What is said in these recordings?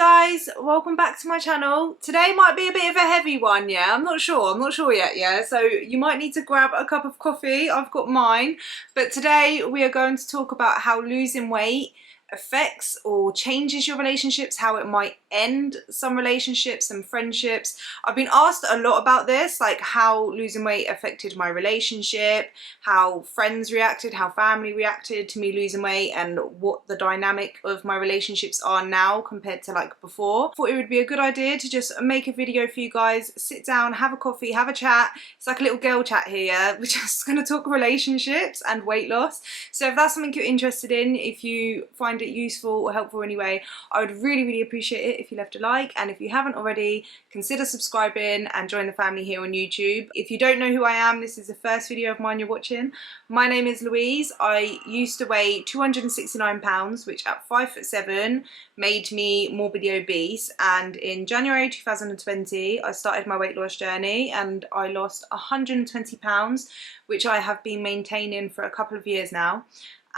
guys, welcome back to my channel. Today might be a bit of a heavy one, yeah, I'm not sure yet, yeah, so you might need to grab a cup of coffee. I've got mine, but today we are going to talk about how losing weight affects or changes your relationships, how it might end some relationships and friendships. I've been asked a lot about this, like how losing weight affected my relationship, how friends reacted, how family reacted to me losing weight, and what the dynamic of my relationships are now compared to like before. I thought it would be a good idea to just make a video for you guys, sit down, have a coffee, have a chat. It's like a little girl chat here. We're just going to talk relationships and weight loss. So if that's something you're interested in, if you find it useful or helpful anyway, I would really appreciate it if you left a like, and if you haven't already, consider subscribing and join the family here on YouTube. If you don't know who I am, this is the first video of mine you're watching. My name is Louise. I used to weigh 269 pounds, which at 5'7" made me morbidly obese, and in January 2020 I started my weight loss journey and I lost 120 pounds, which I have been maintaining for a couple of years now.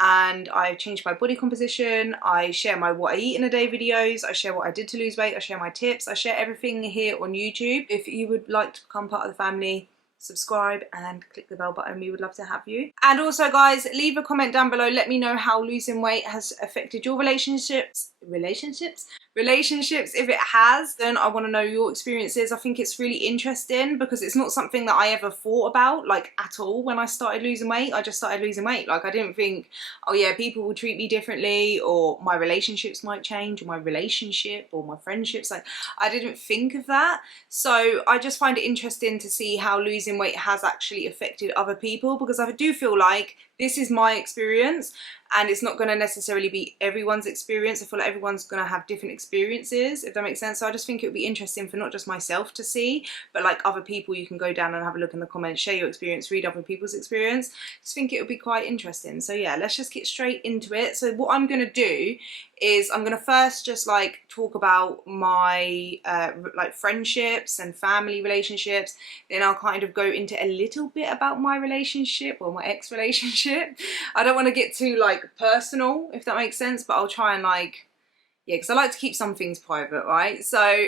And I've changed my body composition. I share my what I eat in a day videos, I share what I did to lose weight, I share my tips, I share everything here on YouTube. If you would like to become part of the family, subscribe and click the bell button. We would love to have you. And also guys, leave a comment down below, let me know how losing weight has affected your relationships. If it has, then I want to know your experiences. I think it's really interesting because it's not something that I ever thought about like at all when I started losing weight. I just started losing weight. Like I didn't think, oh yeah, people will treat me differently, or my relationships might change, or my relationship or my friendships. Like I didn't think of that. So I just find it interesting to see how losing weight has actually affected other people, because I do feel like this is my experience and it's not going to necessarily be everyone's experience. I feel like everyone's going to have different experiences, if that makes sense. So I just think it would be interesting for not just myself to see, but like other people. You can go down and have a look in the comments, share your experience, read other people's experience. Just think it would be quite interesting. So yeah, let's just get straight into it. So what I'm going to do is I'm going to first just like talk about my like friendships and family relationships. Then I'll kind of go into a little bit about my relationship, or my ex relationship. I don't want to get too like personal, if that makes sense, but I'll try and like, yeah, because I like to keep some things private, right? So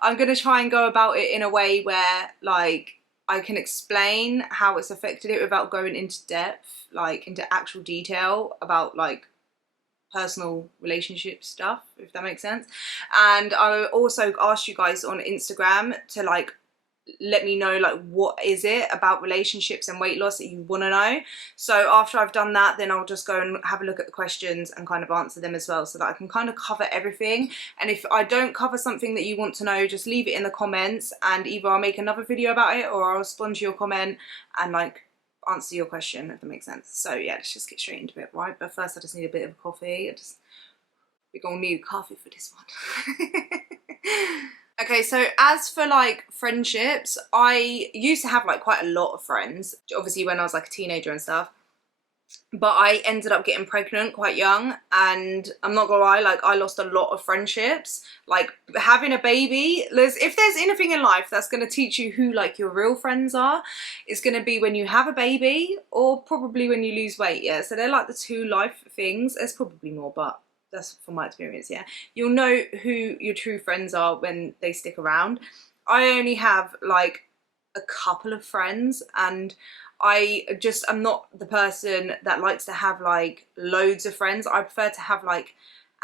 I'm going to try and go about it in a way where like I can explain how it's affected it without going into depth, like into actual detail about like personal relationship stuff, if that makes sense. And I also asked you guys on Instagram to like let me know like what is it about relationships and weight loss that you want to know. So after I've done that, then I'll just go and have a look at the questions and kind of answer them as well, so that I can kind of cover everything. And if I don't cover something that you want to know, just leave it in the comments, and either I'll make another video about it or I'll respond to your comment and like answer your question, if that makes sense. So yeah, let's just get straight into it, right? But first I just need a bit of coffee. We're gonna need coffee for this one. Okay, so as for like friendships, I used to have like quite a lot of friends, obviously when I was like a teenager and stuff, but I ended up getting pregnant quite young, and I'm not gonna lie, like I lost a lot of friendships. Like having a baby, if there's anything in life that's gonna teach you who like your real friends are, it's gonna be when you have a baby, or probably when you lose weight. Yeah, so they're like the two life things. There's probably more, but that's from my experience. Yeah, you'll know who your true friends are when they stick around. I only have like a couple of friends, and I'm not the person that likes to have like loads of friends. I prefer to have like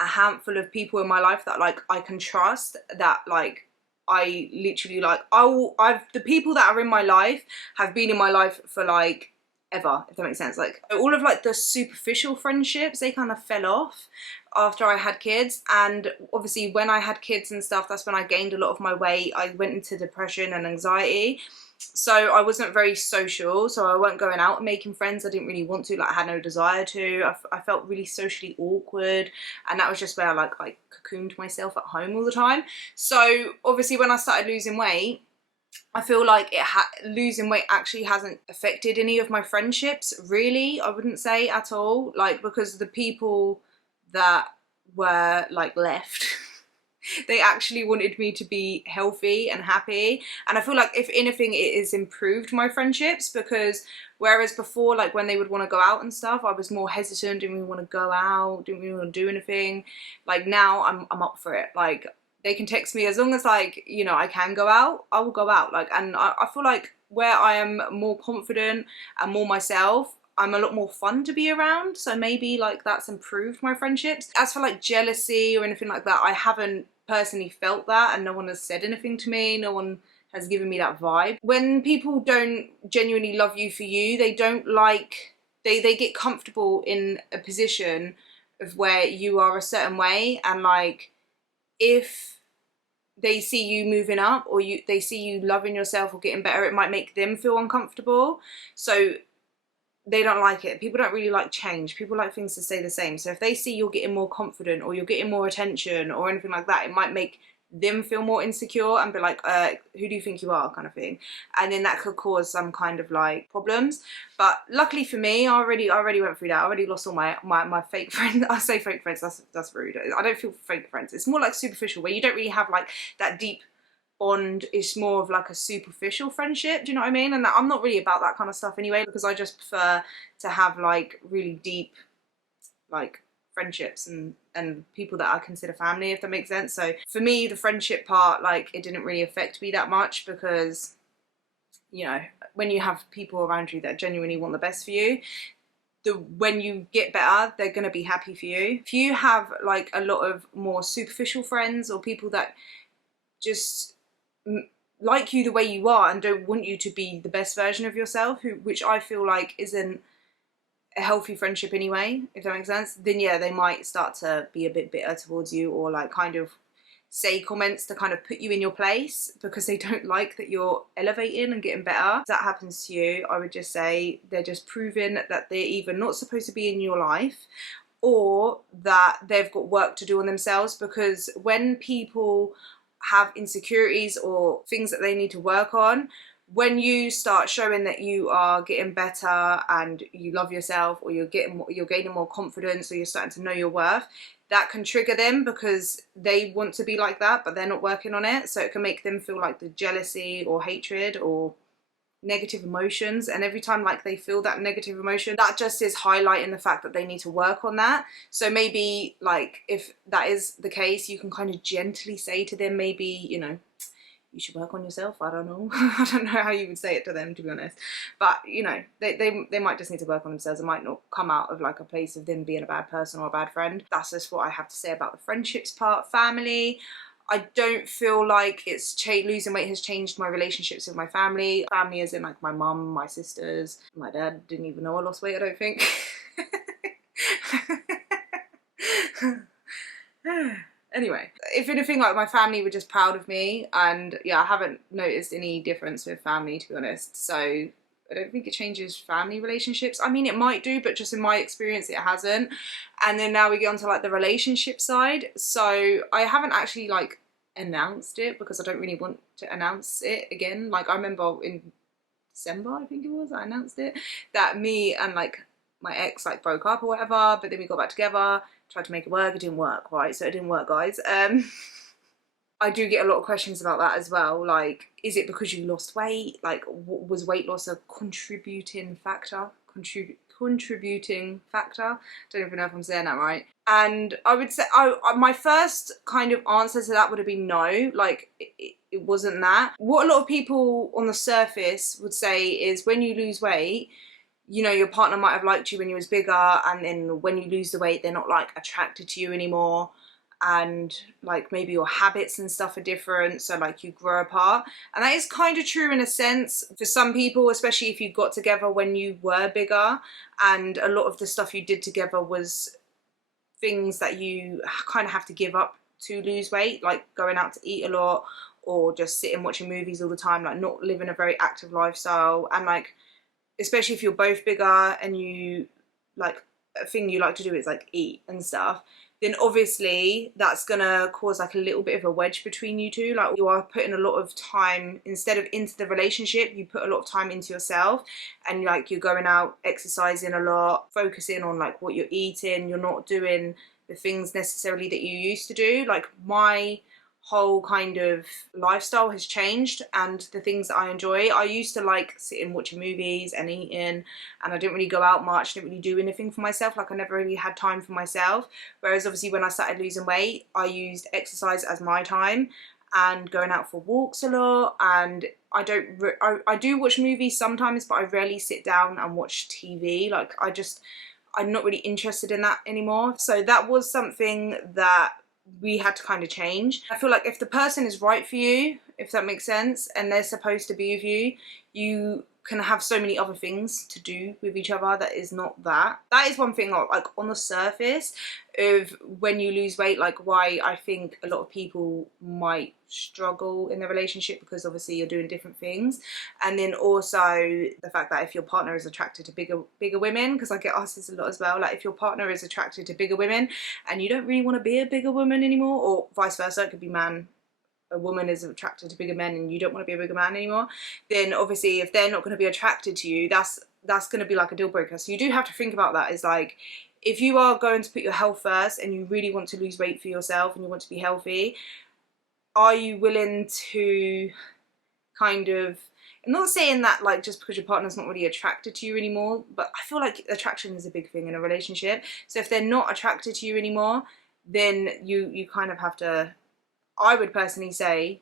a handful of people in my life that like I can trust, that like I literally like the people that are in my life have been in my life for like ever, if that makes sense. Like all of like the superficial friendships, they kind of fell off after I had kids. And obviously when I had kids and stuff, that's when I gained a lot of my weight. I went into depression and anxiety, so I wasn't very social, so I weren't going out and making friends. I didn't really want to, like I had no desire to. I felt really socially awkward, and that was just where I cocooned myself at home all the time. So obviously when I started losing weight, I feel like losing weight actually hasn't affected any of my friendships, really. I wouldn't say at all, like because the people that were like left they actually wanted me to be healthy and happy. And I feel like if anything, it has improved my friendships, because whereas before, like when they would want to go out and stuff, I was more hesitant, didn't really want to go out, didn't really want to do anything. Like now I'm up for it. Like they can text me, as long as like, you know, I can go out, I will go out. Like, and I feel like where I am more confident and more myself, I'm a lot more fun to be around. So maybe like that's improved my friendships. As for like jealousy or anything like that, I haven't personally felt that, and no one has said anything to me. No one has given me that vibe. When people don't genuinely love you for you, they don't like, they get comfortable in a position of where you are a certain way, and like if they see you moving up, or they see you loving yourself or getting better, it might make them feel uncomfortable. So they don't like it. People don't really like change. People like things to stay the same. So if they see you're getting more confident, or you're getting more attention or anything like that, it might make them feel more insecure and be like, who do you think you are, kind of thing. And then that could cause some kind of like problems. But luckily for me, I already went through that. I already lost all my fake friends. I say fake friends, that's rude. I don't feel fake friends. It's more like superficial, where you don't really have like that deep bond. Is more of like a superficial friendship, do you know what I mean? And I'm not really about that kind of stuff anyway, because I just prefer to have like really deep like friendships and people that I consider family, if that makes sense. So for me, the friendship part, like it didn't really affect me that much, because you know, when you have people around you that genuinely want the best for you, when you get better, they're gonna be happy for you. If you have like a lot of more superficial friends, or people that just like you the way you are and don't want you to be the best version of yourself, which I feel like isn't a healthy friendship anyway, if that makes sense, then yeah, they might start to be a bit bitter towards you, or like kind of say comments to kind of put you in your place, because they don't like that you're elevating and getting better. If that happens to you, I would just say they're just proving that they're either not supposed to be in your life, or that they've got work to do on themselves. Because when people have insecurities or things that they need to work on, when you start showing that you are getting better and you love yourself, or you're gaining more confidence, or you're starting to know your worth, that can trigger them, because they want to be like that but they're not working on it. So it can make them feel like the jealousy or hatred or negative emotions, and every time like they feel that negative emotion, that just is highlighting the fact that they need to work on that. So maybe like if that is the case, you can kind of gently say to them, maybe, you know, you should work on yourself. I don't know. I don't know how you would say it to them, to be honest. But you know, they might just need to work on themselves. It might not come out of like a place of them being a bad person or a bad friend. That's just what I have to say about the friendships part. Family, I don't feel like losing weight has changed my relationships with my family. Family as in like my mum, my sisters. My dad didn't even know I lost weight, I don't think. Anyway, if anything, like my family were just proud of me, and yeah, I haven't noticed any difference with family, to be honest. So I don't think it changes family relationships. I mean, it might do, but just in my experience, it hasn't. And then now we get onto like the relationship side. So I haven't actually like announced it, because I don't really want to announce it again. Like I remember in December, I think it was, I announced it, that me and like my ex like broke up or whatever, but then we got back together, tried to make it work, it didn't work, right? So it didn't work, guys. I do get a lot of questions about that as well. Like, is it because you lost weight? Like, was weight loss a contributing factor? Contributing factor? Don't even know if I'm saying that right. And I would say, my first kind of answer to that would have been no. Like, it wasn't that. What a lot of people on the surface would say is when you lose weight, you know, your partner might have liked you when you was bigger, and then when you lose the weight, they're not like attracted to you anymore, and like maybe your habits and stuff are different, so like you grow apart. And that is kind of true in a sense for some people, especially if you got together when you were bigger, and a lot of the stuff you did together was things that you kind of have to give up to lose weight, like going out to eat a lot, or just sitting watching movies all the time, like not living a very active lifestyle. And like, especially if you're both bigger and you like, a thing you like to do is like eat and stuff, then obviously that's gonna cause like a little bit of a wedge between you two. Like you are putting a lot of time, instead of into the relationship, you put a lot of time into yourself, and like you're going out exercising a lot, focusing on like what you're eating. You're not doing the things necessarily that you used to do. Like my whole kind of lifestyle has changed, and the things that I enjoy. I used to like sitting watching movies and eating, and I didn't really go out much, didn't really do anything for myself. Like I never really had time for myself. Whereas obviously when I started losing weight, I used exercise as my time and going out for walks a lot. And I do watch movies sometimes, but I rarely sit down and watch TV. Like I'm not really interested in that anymore. So that was something that we had to kind of change. I feel like if the person is right for you, if that makes sense, and they're supposed to be with you, you can have so many other things to do with each other that is not that. That is one thing, like on the surface of when you lose weight, like why I think a lot of people might struggle in their relationship, because obviously you're doing different things. And then also the fact that if your partner is attracted to bigger women, because I get asked this a lot as well, like if your partner is attracted to bigger women and you don't really want to be a bigger woman anymore, or vice versa, it could be a woman is attracted to bigger men and you don't want to be a bigger man anymore, then obviously if they're not going to be attracted to you, that's going to be like a deal breaker. So you do have to think about that. Is like, if you are going to put your health first and you really want to lose weight for yourself and you want to be healthy, are you willing to kind of, I'm not saying that like just because your partner's not really attracted to you anymore, but I feel like attraction is a big thing in a relationship. So if they're not attracted to you anymore, then you kind of have to, I would personally say,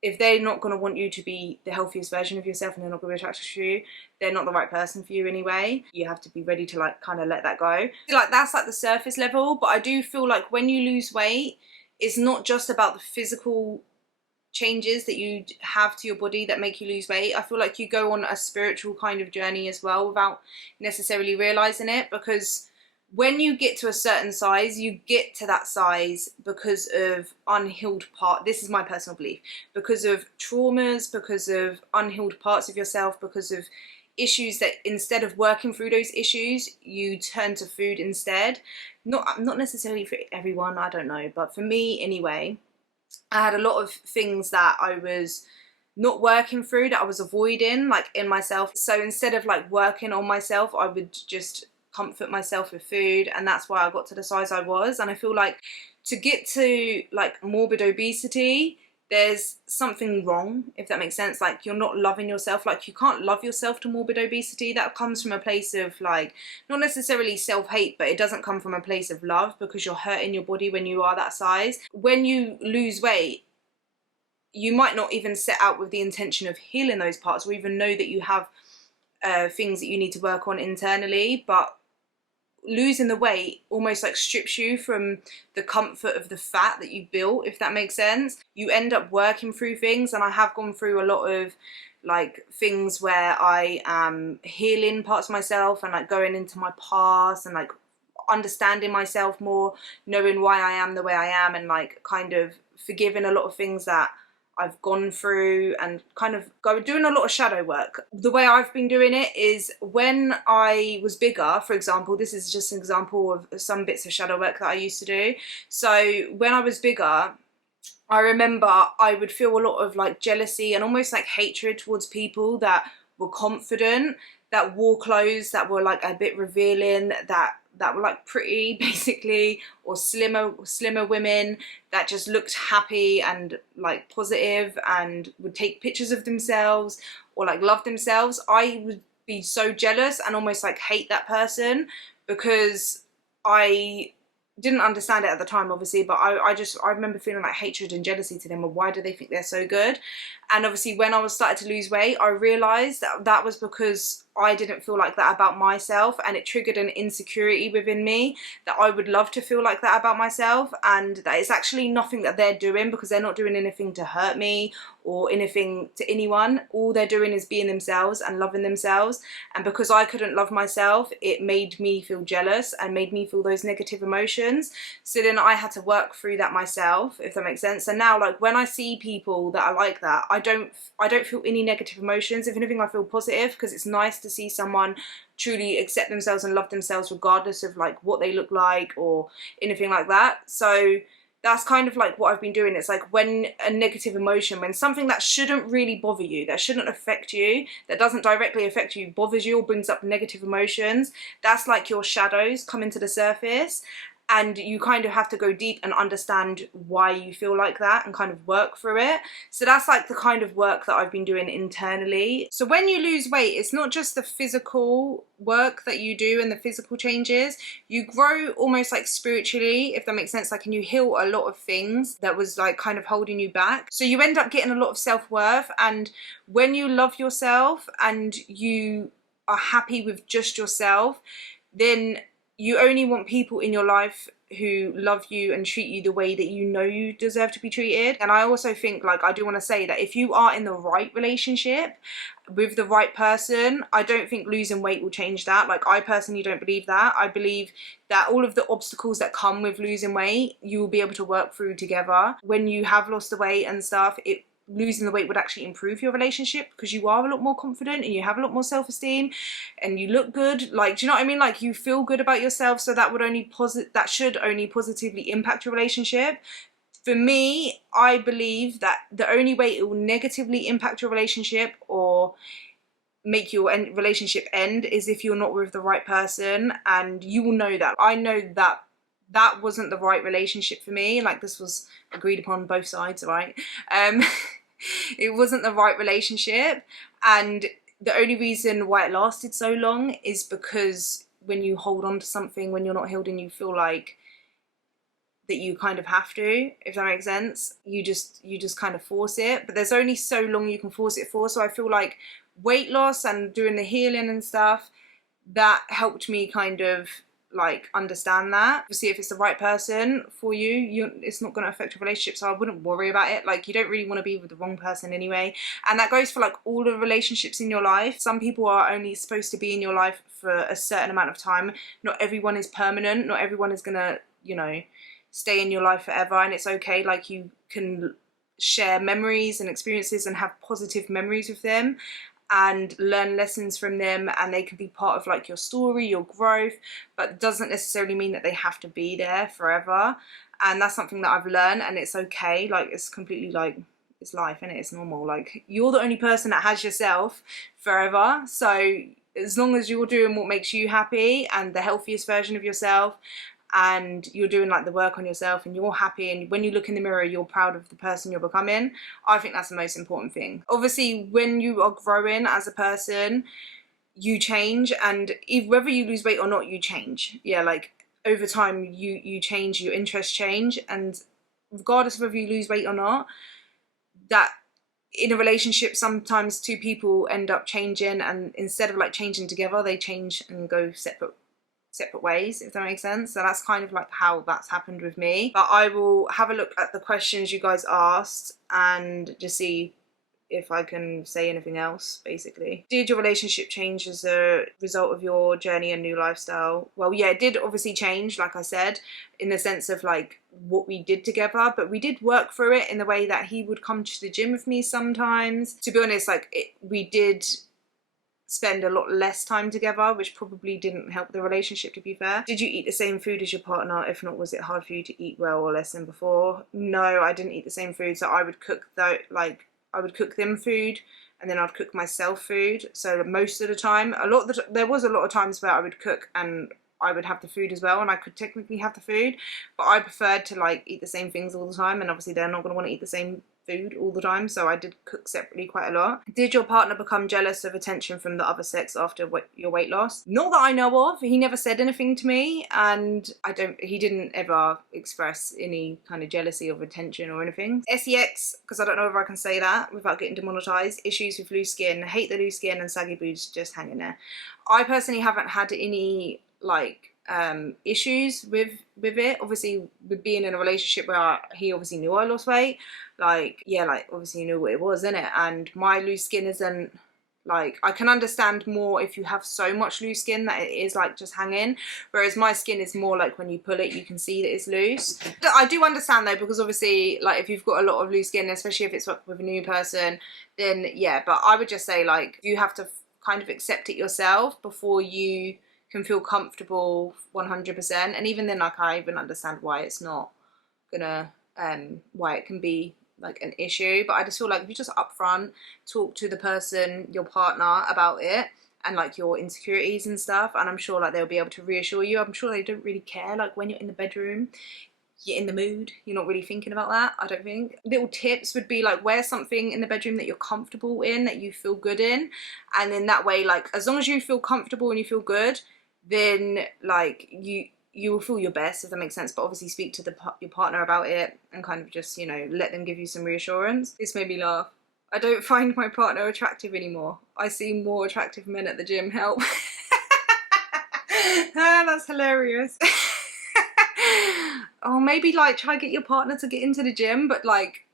if they're not going to want you to be the healthiest version of yourself and they're not going to be attracted to you, they're not the right person for you anyway. You have to be ready to like kind of let that go. Like that's like the surface level, but I do feel like when you lose weight, it's not just about the physical changes that you have to your body that make you lose weight. I feel like you go on a spiritual kind of journey as well without necessarily realizing it, because when you get to a certain size, you get to that size because of unhealed part. This is my personal belief. Because of traumas, because of unhealed parts of yourself, because of issues that instead of working through those issues, you turn to food instead. Not necessarily for everyone, I don't know. But for me anyway, I had a lot of things that I was not working through, that I was avoiding like in myself. So instead of like working on myself, I would just comfort myself with food, and that's why I got to the size I was. And I feel like to get to like morbid obesity, there's something wrong, if that makes sense. Like you're not loving yourself. Like you can't love yourself to morbid obesity. That comes from a place of like, not necessarily self-hate, but it doesn't come from a place of love, because you're hurting your body when you are that size. When you lose weight, you might not even set out with the intention of healing those parts, or even know that you have things that you need to work on internally, but losing the weight almost like strips you from the comfort of the fat that you built, if that makes sense. You end up working through things, and I have gone through a lot of like things where I am healing parts of myself and like going into my past and like understanding myself more, knowing why I am the way I am, and like kind of forgiving a lot of things that I've gone through, and kind of doing a lot of shadow work. The way I've been doing it is, when I was bigger, for example, this is just an example of some bits of shadow work that I used to do. So when I was bigger, I remember I would feel a lot of like jealousy and almost like hatred towards people that were confident, that wore clothes that were like a bit revealing, that were like pretty basically, or slimmer women that just looked happy and like positive and would take pictures of themselves or like love themselves. I would be so jealous and almost like hate that person, because I didn't understand it at the time obviously, but I remember feeling like hatred and jealousy to them, of why do they think they're so good. And obviously when I was starting to lose weight, I realized that that was because I didn't feel like that about myself, and it triggered an insecurity within me that I would love to feel like that about myself, and that it's actually nothing that they're doing, because they're not doing anything to hurt me or anything to anyone. All they're doing is being themselves and loving themselves, and because I couldn't love myself, it made me feel jealous and made me feel those negative emotions. So then I had to work through that myself, if that makes sense. And now like when I see people that are like that, I don't feel any negative emotions. If anything, I feel positive, because it's nice to see someone truly accept themselves and love themselves regardless of like what they look like or anything like that. So that's kind of like what I've been doing. It's like when a negative emotion, when something that shouldn't really bother you, that shouldn't affect you, that doesn't directly affect you, bothers you or brings up negative emotions, that's like your shadows coming to the surface. and you kind of have to go deep and understand why you feel like that and kind of work through it. So that's like the kind of work that I've been doing internally. So when you lose weight, it's not just the physical work that you do and the physical changes. You grow almost like spiritually, if that makes sense, like, and you heal a lot of things that was like kind of holding you back. So you end up getting a lot of self-worth, and when you love yourself and you are happy with just yourself, then you only want people in your life who love you and treat you the way that you know you deserve to be treated. And I also think, like, I do want to say that if you are in the right relationship with the right person, I don't think losing weight will change that. Like, I personally don't believe that. I believe that all of the obstacles that come with losing weight, you will be able to work through together. When you have lost the weight and stuff, losing the weight would actually improve your relationship, because you are a lot more confident and you have a lot more self-esteem and you look good. Like, do you know what I mean? Like, you feel good about yourself, so that should only positively impact your relationship. For me, I believe that the only way it will negatively impact your relationship or make your relationship end is if you're not with the right person, and you will know that. I know that that wasn't the right relationship for me. Like, this was agreed upon both sides, right? It wasn't the right relationship, and the only reason why it lasted so long is because when you hold on to something, when you're not healed and you feel like that you kind of have to, if that makes sense, you just kind of force it. But there's only so long you can force it for. So I feel like weight loss and doing the healing and stuff, that helped me kind of like understand that. Obviously, if it's the right person for you, it's not going to affect your relationship, so I wouldn't worry about it. Like, you don't really want to be with the wrong person anyway, and that goes for like all the relationships in your life. Some people are only supposed to be in your life for a certain amount of time. Not everyone is permanent. Not everyone is gonna, you know, stay in your life forever, and it's okay. Like, you can share memories and experiences and have positive memories with them and learn lessons from them, and they can be part of like your story, your growth, but doesn't necessarily mean that they have to be there forever. And that's something that I've learned, and it's okay. Like, it's completely like, it's life, isn't it? It's normal. Like, you're the only person that has yourself forever, so as long as you're doing what makes you happy and the healthiest version of yourself, and you're doing like the work on yourself and you're happy, and when you look in the mirror you're proud of the person you're becoming, I think that's the most important thing. Obviously, when you are growing as a person, you change, and whether you lose weight or not, you change. Yeah, like, over time you change, your interests change, and regardless of whether you lose weight or not, that in a relationship sometimes two people end up changing, and instead of like changing together, they change and go separate ways, if that makes sense. So that's kind of like how that's happened with me. But I will have a look at the questions you guys asked and just see if I can say anything else, basically. Did your relationship change as a result of your journey and new lifestyle? Well, yeah, it did obviously change, like I said, in the sense of like what we did together, but we did work through it in the way that he would come to the gym with me sometimes. To be honest, like, we did spend a lot less time together, which probably didn't help the relationship, to be fair. Did you eat the same food as your partner? If not, was it hard for you to eat well or less than before? No, I didn't eat the same food. So I would cook I would cook them food, and then I'd cook myself food. So most of the time, there was a lot of times where I would cook and I would have the food as well, and I could technically have the food, but I preferred to like eat the same things all the time, and obviously they're not going to want to eat the same food all the time, so I did cook separately quite a lot. Did your partner become jealous of attention from the other sex after your weight loss? Not that I know of. He never said anything to me, and he didn't ever express any kind of jealousy of attention or anything. SEX, because I don't know if I can say that without getting demonetized. Issues with loose skin. Hate the loose skin and saggy boobs just hanging there. I personally haven't had any like issues with it. Obviously, with being in a relationship where he obviously knew I lost weight, like, yeah, like, obviously he knew what it was, innit? And my loose skin isn't like, I can understand more if you have so much loose skin that it is like just hanging, whereas my skin is more like when you pull it you can see that it's loose. I do understand though, because obviously like if you've got a lot of loose skin, especially if it's with a new person, then yeah. But I would just say like you have to kind of accept it yourself before you can feel comfortable 100%. And even then, like, I even understand why it's not gonna why it can be like an issue. But I just feel like if you just upfront talk to the person, your partner, about it, and like your insecurities and stuff, and I'm sure like they'll be able to reassure you. I'm sure they don't really care, like when you're in the bedroom, you're in the mood, you're not really thinking about that, I don't think. Little tips would be like, wear something in the bedroom that you're comfortable in, that you feel good in, and then that way, like as long as you feel comfortable and you feel good, then like you will feel your best, if that makes sense. But obviously speak to your partner about it and kind of just, you know, let them give you some reassurance. This made me laugh. I don't find my partner attractive anymore. I see more attractive men at the gym. Help. Ah, that's hilarious. Oh, maybe like try get your partner to get into the gym, but like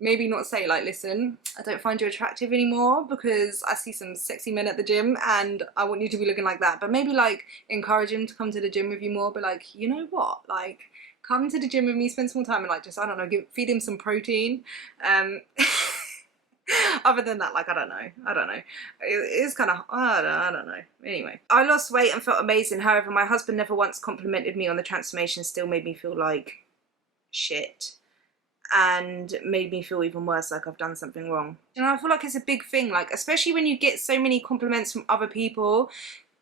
maybe not say like, listen, I don't find you attractive anymore because I see some sexy men at the gym and I want you to be looking like that. But maybe like encourage him to come to the gym with you more, but like, you know what, like come to the gym with me, spend some more time, and like just, I don't know, feed him some protein. Other than that, like, I don't know. It's kind of, I don't know. Anyway, I lost weight and felt amazing. However, my husband never once complimented me on the transformation, still made me feel like shit and made me feel even worse, like I've done something wrong. You know, I feel like it's a big thing, like especially when you get so many compliments from other people,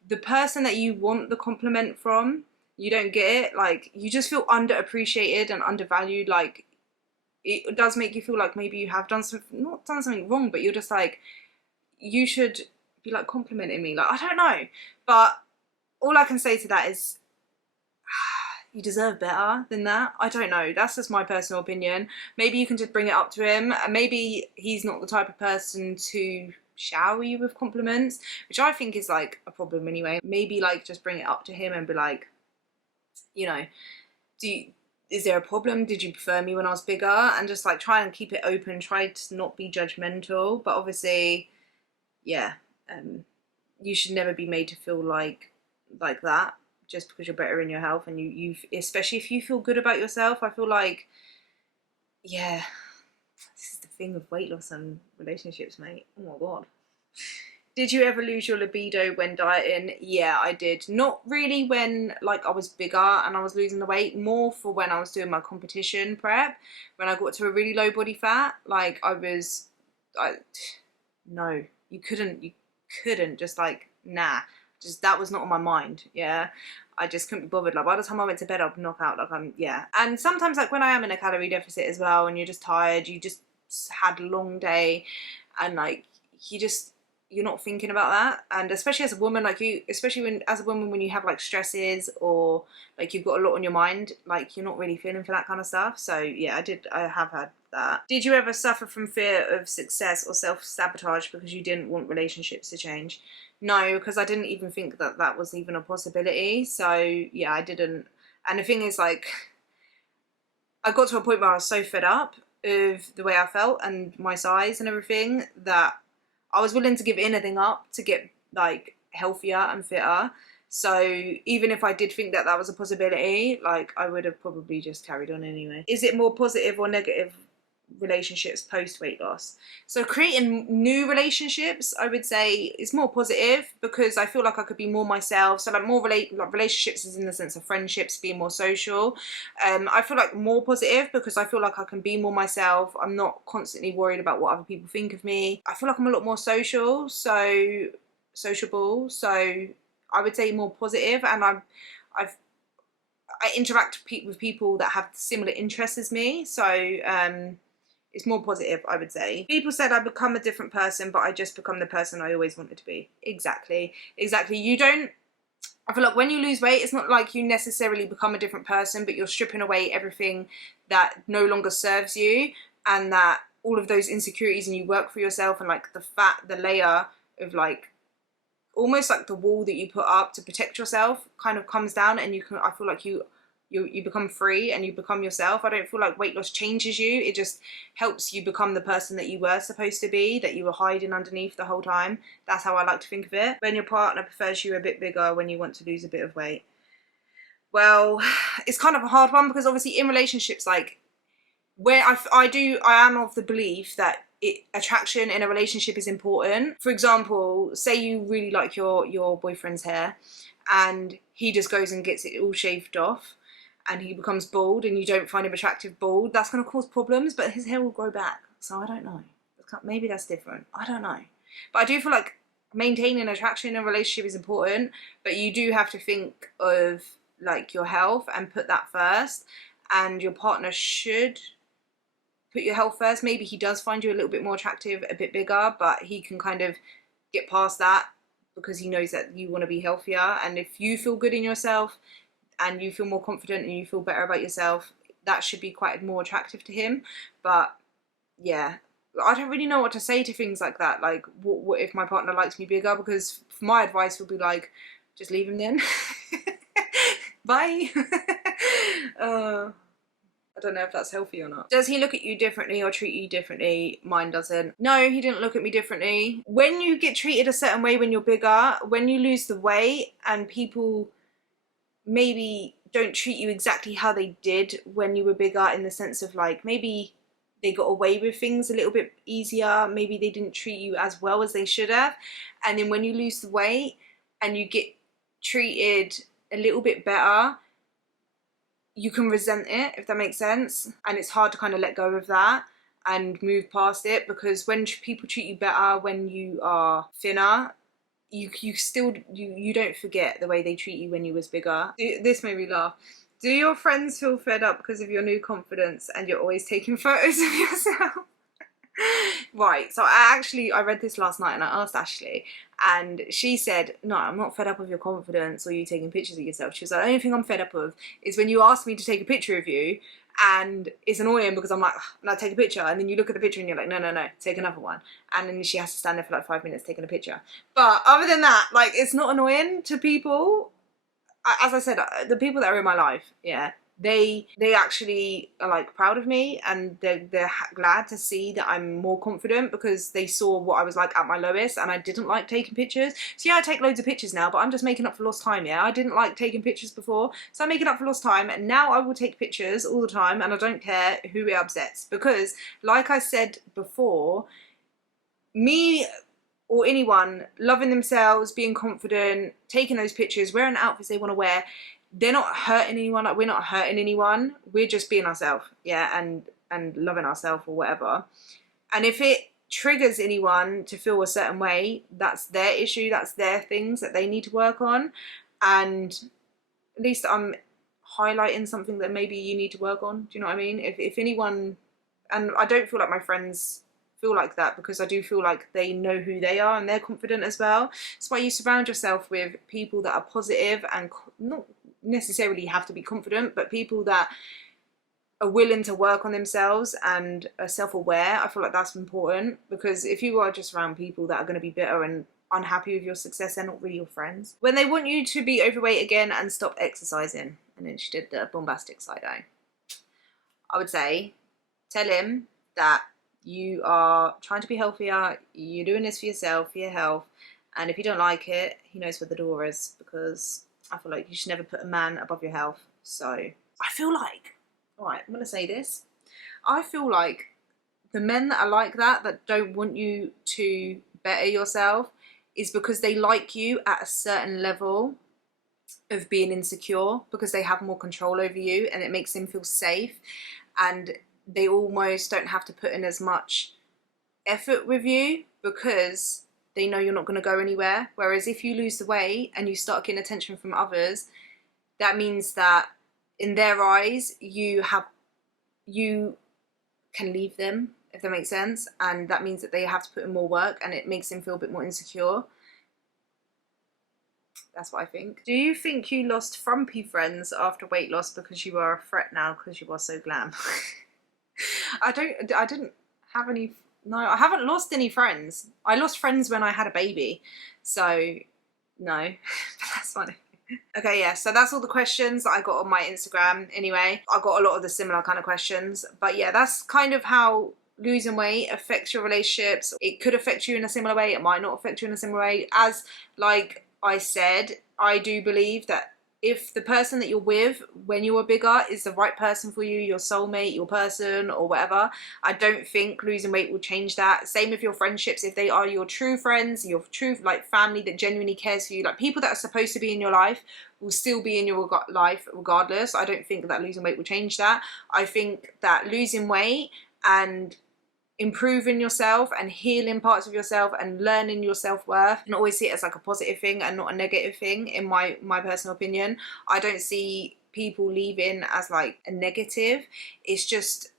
the person that you want the compliment from, you don't get it. Like you just feel underappreciated and undervalued. Like it does make you feel like maybe you have not done something wrong, but you're just like, you should be like complimenting me. Like, I don't know, but all I can say to that is you deserve better than that. I don't know, that's just my personal opinion. Maybe you can just bring it up to him, and maybe he's not the type of person to shower you with compliments, which I think is like a problem anyway. Maybe like just bring it up to him and be like, you know, is there a problem? Did you prefer me when I was bigger? And just like try and keep it open, try to not be judgmental. But obviously, yeah, you should never be made to feel like that just because you're better in your health. And you especially if you feel good about yourself, I feel like, yeah, this is the thing with weight loss and relationships, mate. Oh my God. Did you ever lose your libido when dieting? Yeah, I did. Not really when like I was bigger and I was losing the weight, more for when I was doing my competition prep, when I got to a really low body fat. Like no, you couldn't just like, nah, just that was not on my mind. Yeah, I just couldn't be bothered. Like by the time I went to bed, I'd knock out. Like yeah. And sometimes like when I am in a calorie deficit as well and you're just tired, you just had a long day and like you're not thinking about that. And especially as a woman, like as a woman when you have like stresses or like you've got a lot on your mind, like you're not really feeling for that kind of stuff. So yeah, I have had that. Did you ever suffer from fear of success or self-sabotage because you didn't want relationships to change? No, because I didn't even think that that was even a possibility. So yeah, I didn't. And the thing is, like, I got to a point where I was so fed up of the way I felt and my size and everything that I was willing to give anything up to get like healthier and fitter. So even if I did think that that was a possibility, like I would have probably just carried on anyway. Is it more positive or negative relationships post weight loss? So creating new relationships, I would say, is more positive because I feel like I could be more myself. So like more relationships is in the sense of friendships, being more social. I feel like more positive because I feel like I can be more myself. I'm not constantly worried about what other people think of me. I feel like I'm a lot more sociable. So I would say more positive, and I interact with people that have similar interests as me. So it's more positive, I would say. People said I become a different person, but I just become the person I always wanted to be. Exactly. You don't, I feel like when you lose weight, it's not like you necessarily become a different person, but you're stripping away everything that no longer serves you, and that all of those insecurities, and you work for yourself, and like the layer of like, almost like the wall that you put up to protect yourself kind of comes down, and I feel like you become free and you become yourself. I don't feel like weight loss changes you. It just helps you become the person that you were supposed to be, that you were hiding underneath the whole time. That's how I like to think of it. When your partner prefers you a bit bigger when you want to lose a bit of weight. Well, it's kind of a hard one because obviously in relationships, like where I am of the belief that attraction in a relationship is important. For example, say you really like your boyfriend's hair and he just goes and gets it all shaved off and he becomes bald and you don't find him attractive bald, that's going to cause problems, but his hair will grow back. So I don't know. Maybe that's different. I don't know. But I do feel like maintaining attraction in a relationship is important, but you do have to think of like your health and put that first, and your partner should put your health first. Maybe he does find you a little bit more attractive, a bit bigger, but he can kind of get past that because he knows that you want to be healthier. And if you feel good in yourself and you feel more confident and you feel better about yourself, that should be quite more attractive to him. But yeah, I don't really know what to say to things like that. Like, what if my partner likes me bigger? Because my advice would be like, just leave him then. Bye. I don't know if that's healthy or not. Does he look at you differently or treat you differently? Mine doesn't. No, he didn't look at me differently. When you get treated a certain way when you're bigger, when you lose the weight and people maybe don't treat you exactly how they did when you were bigger, in the sense of like, maybe they got away with things a little bit easier, maybe they didn't treat you as well as they should have, and then when you lose the weight and you get treated a little bit better, you can resent it, if that makes sense. And it's hard to kind of let go of that and move past it, because when people treat you better when you are thinner, you still don't forget the way they treat you when you was bigger. This made me laugh. Do your friends feel fed up because of your new confidence and you're always taking photos of yourself? Right, so I read this last night and I asked Ashley, and she said, no, I'm not fed up with your confidence or you taking pictures of yourself. She was like, the only thing I'm fed up with is when you ask me to take a picture of you and it's annoying because I'm like, no, take a picture, and then you look at the picture and you're like, no, take another one, and then she has to stand there for like 5 minutes taking a picture. But other than that, like, it's not annoying to people. As I said, the people that are in my life, yeah, they actually are like proud of me, and they're glad to see that I'm more confident, because they saw what I was like at my lowest and I didn't like taking pictures. So yeah, I take loads of pictures now, but I'm just making up for lost time. Yeah, I didn't like taking pictures before, so I'm making up for lost time, and now I will take pictures all the time, and I don't care who it upsets, because like I said before, me or anyone loving themselves, being confident, taking those pictures, wearing the outfits they want to wear, they're not hurting anyone. Like, we're not hurting anyone. We're just being ourselves, yeah, and loving ourselves or whatever. And if it triggers anyone to feel a certain way, that's their issue. That's their things that they need to work on. And at least I'm highlighting something that maybe you need to work on. Do you know what I mean? If anyone, and I don't feel like my friends feel like that, because I do feel like they know who they are and they're confident as well. That's why you surround yourself with people that are positive and not necessarily have to be confident, but people that are willing to work on themselves and are self-aware. I feel like that's important, because if you are just around people that are going to be bitter and unhappy with your success, they're not really your friends. When they want you to be overweight again and stop exercising. And then she did the bombastic side eye. I would say, tell him that you are trying to be healthier, you're doing this for yourself, for your health, and if you don't like it, he knows where the door is, because I feel like you should never put a man above your health. So I feel like, alright, I'm gonna say this, I feel like the men that are like that don't want you to better yourself, is because they like you at a certain level of being insecure, because they have more control over you and it makes them feel safe, and they almost don't have to put in as much effort with you because they know you're not going to go anywhere. Whereas if you lose the weight and you start getting attention from others, that means that in their eyes you can leave them, if that makes sense, and that means that they have to put in more work, and it makes them feel a bit more insecure. That's what I think. Do you think you lost frumpy friends after weight loss because you are a threat now because you are so glam? I didn't have any. No, I haven't lost any friends. I lost friends when I had a baby, so no. That's funny. Okay, yeah, so that's all the questions that I got on my Instagram anyway. I got a lot of the similar kind of questions, but yeah, that's kind of how losing weight affects your relationships. It could affect you in a similar way, it might not affect you in a similar way. As like I said, I do believe that if the person that you're with when you are bigger is the right person for you, your soulmate, your person or whatever, I don't think losing weight will change that. Same with your friendships. If they are your true friends, your true like family that genuinely cares for you, like people that are supposed to be in your life will still be in your life regardless. I don't think that losing weight will change that. I think that losing weight and improving yourself and healing parts of yourself and learning your self-worth, and always see it as like a positive thing and not a negative thing, in my personal opinion. I don't see people leaving as like a negative. It's just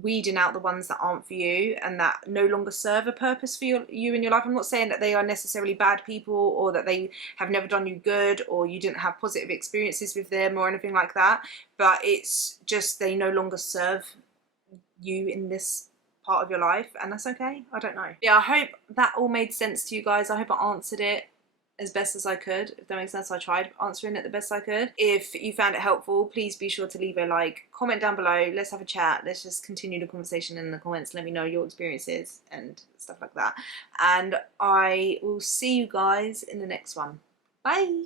weeding out the ones that aren't for you and that no longer serve a purpose for you in your life. I'm not saying that they are necessarily bad people or that they have never done you good or you didn't have positive experiences with them or anything like that, but it's just they no longer serve you in this part of your life, and that's okay. I don't know. Yeah, I hope that all made sense to you guys. I hope I answered it as best as I could. If that makes sense, I tried answering it the best I could. If you found it helpful, please be sure to leave a like, comment down below, let's have a chat, let's just continue the conversation in the comments. Let me know your experiences and stuff like that, and I will see you guys in the next one. Bye.